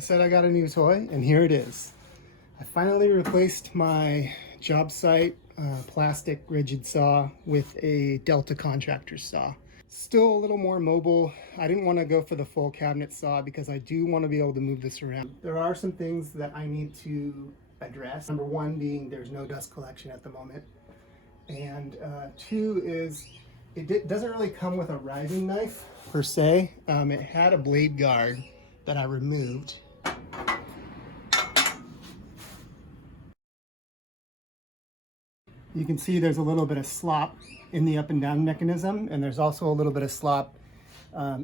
I said I got a new toy, and here it is. I finally replaced my job site plastic rigid saw with a Delta Contractor'S saw. Still a little more mobile. I didn't want to go for the full cabinet saw because I do want to be able to move this around. There are some things that I need to address. Number one being there's no dust collection at the moment. And two is it doesn't really come with a riving knife per se. It had a blade guard that I removed. You can see there's a little bit of slop in the up and down mechanism, and there's also a little bit of slop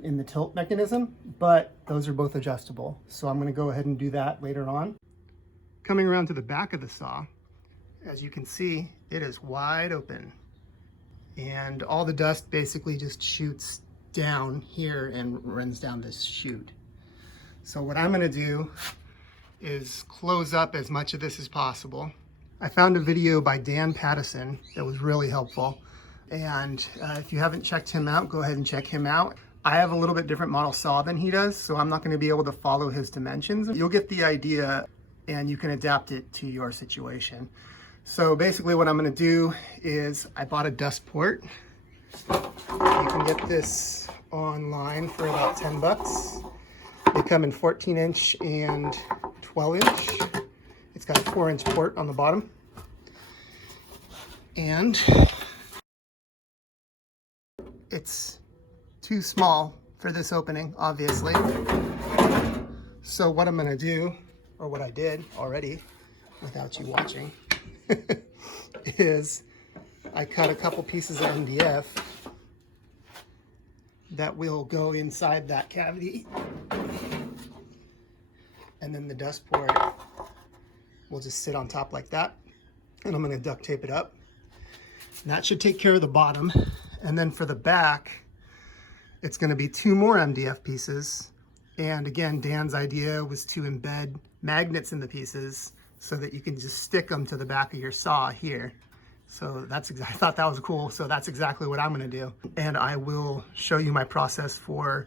in the tilt mechanism, but those are both adjustable. So I'm going to go ahead and do that later on. Coming around to the back of the saw, as you can see, it is wide open, and all the dust basically just shoots down here and runs down this chute. So what I'm going to do is close up as much of this as possible. I found a video by Dan Pattison that was really helpful, and if you haven't checked him out, go ahead and check him out. I have a little bit different model saw than he does, so I'm not going to be able to follow his dimensions. You'll get the idea, and you can adapt it to your situation. So basically what I'm going to do is I bought a dust port. You can get this online for about 10 bucks. They come in 14-inch and 12-inch. It's got a 4-inch port on the bottom. And it's too small for this opening, obviously. So what I'm gonna do, or what I did already, without you watching, is I cut a couple pieces of MDF that will go inside that cavity. And then the dust port will just sit on top like that. And I'm gonna duct tape it up. And that should take care of the bottom. And then for the back, it's gonna be 2 more MDF pieces. And again, Dan's idea was to embed magnets in the pieces so that you can just stick them to the back of your saw here. So that's I thought that was cool. So that's exactly what I'm gonna do. And I will show you my process for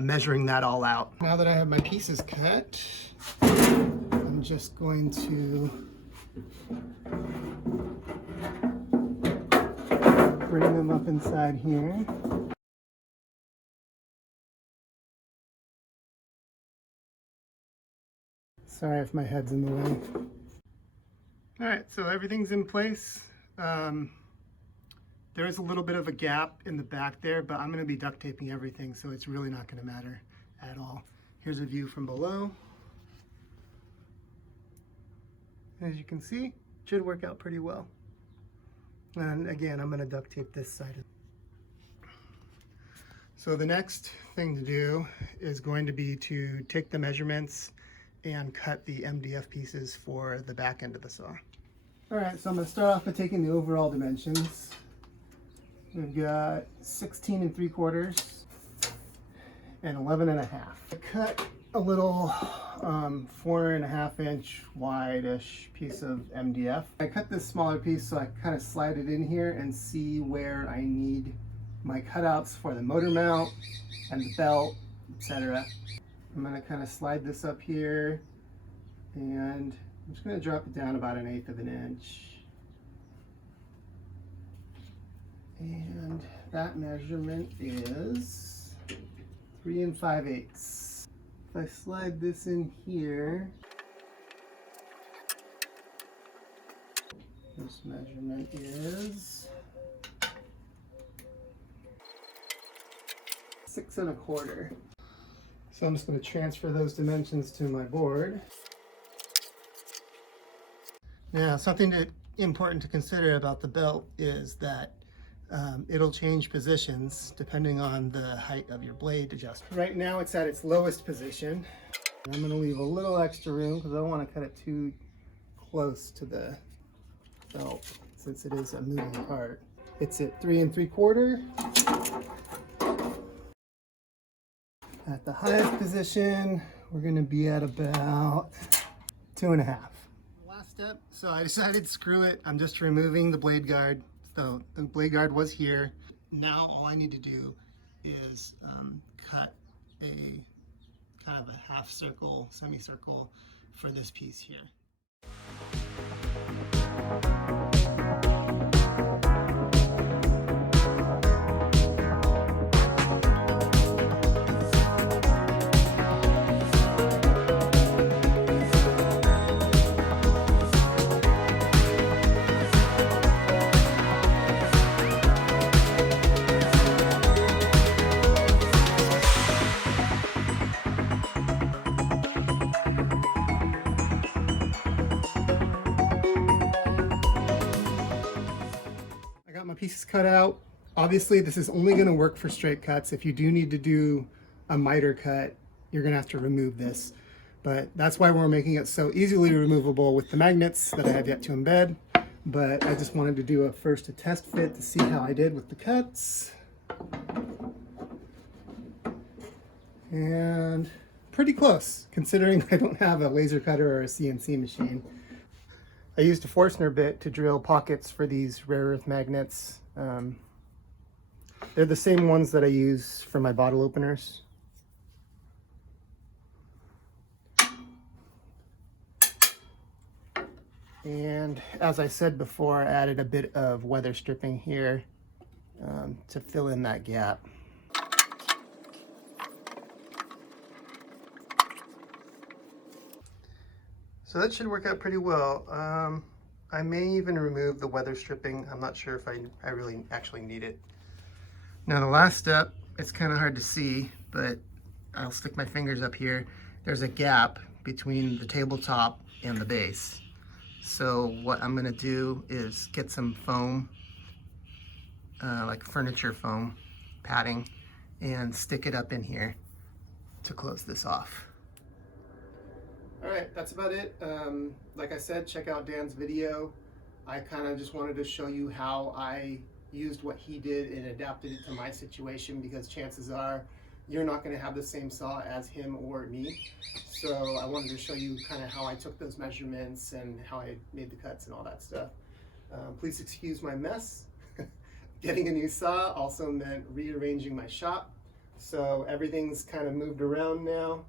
measuring that all out. Now that I have my pieces cut, I'm just going to bring them up inside here. Sorry if my head's in the way. All right, so everything's in place. There is a little bit of a gap in the back there, but I'm going to be duct taping everything, so it's really not going to matter at all. Here's a view from below. As you can see, it should work out pretty well. And again, I'm going to duct tape this side. So the next thing to do is going to be to take the measurements and cut the MDF pieces for the back end of the saw. All right, so I'm going to start off by taking the overall dimensions. We've got 16 3/4 and 11 1/2. I cut a little 4.5-inch wide-ish piece of MDF. I cut this smaller piece so I kind of slide it in here and see where I need my cutouts for the motor mount and the belt, etc. I'm going to kind of slide this up here, and I'm just going to drop it down about 1/8 of an inch. And that measurement is 3 5/8. If I slide this in here, this measurement is 6 1/4. So I'm just going to transfer those dimensions to my board. Now, something important to consider about the belt is that it'll change positions depending on the height of your blade adjustment. Right now it's at its lowest position. I'm going to leave a little extra room because I don't want to cut it too close to the belt since it is a moving part. It's at 3 3/4. At the highest position, we're going to be at about 2 1/2. Last step, so I decided screw it. I'm just removing the blade guard. So the blade guard was here. Now all I need to do is cut a kind of a half circle, semicircle for this piece here. My pieces cut out. Obviously this is only going to work for straight cuts. If you do need to do a miter cut, you're going to have to remove this, but that's why we're making it so easily removable with the magnets that I have yet to embed. But I just wanted to do a test fit to see how I did with the cuts, and pretty close considering I don't have a laser cutter or a CNC machine. I used a Forstner bit to drill pockets for these rare earth magnets. They're the same ones that I use for my bottle openers. And as I said before, I added a bit of weather stripping here to fill in that gap. So that should work out pretty well. I may even remove the weather stripping. I'm not sure if I really actually need it. Now the last step, it's kind of hard to see, but I'll stick my fingers up here. There's a gap between the tabletop and the base. So what I'm gonna do is get some foam, like furniture foam padding, and stick it up in here to close this off. All right, that's about it. Like I said, check out Dan's video. I kind of just wanted to show you how I used what he did and adapted it to my situation, because chances are you're not going to have the same saw as him or me. So I wanted to show you kind of how I took those measurements and how I made the cuts and all that stuff. Please excuse my mess. Getting a new saw also meant rearranging my shop. So everything's kind of moved around now.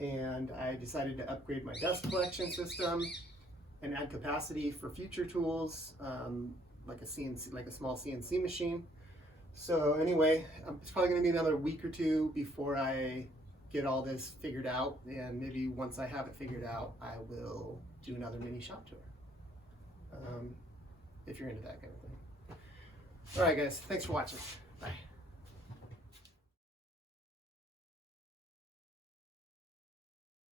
And I decided to upgrade my dust collection system and add capacity for future tools, like a small CNC machine. So anyway, it's probably going to be another week or two before I get all this figured out, and maybe once I have it figured out, I will do another mini shop tour, if you're into that kind of thing. All right, guys, thanks for watching. Bye.